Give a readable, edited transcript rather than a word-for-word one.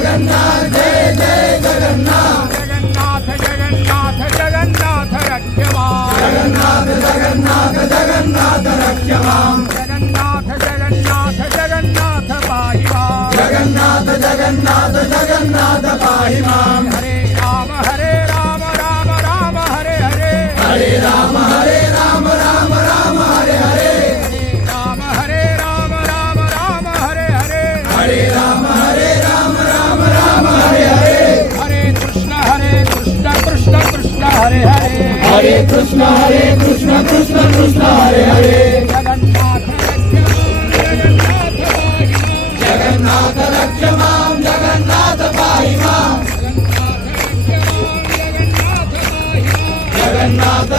जगन्नाथ जय जय जगन्नाथ जगन्नाथ जगन्नाथ जगन्नाथ रक्षमां जगन्नाथ जगन्नाथ जगन्नाथ रक्षमां जगन्नाथ जगन्नाथ जगन्नाथ पाहि मां जगन्नाथ जगन्नाथ जगन्नाथ पाहि मां हरे राम राम राम हरे हरे हरे राम राम राम हरे हरे हरे राम राम हरे हरे हरे राम राम हरे हरे हरे कृष्ण कृष्ण कृष्ण हरे हरे हरे कृष्ण कृष्ण कृष्ण हरे हरे जगन्नाथ जगन्नाथ रक्षमां जगन्नाथ पाहि मां जगन्नाथ जगन्नाथ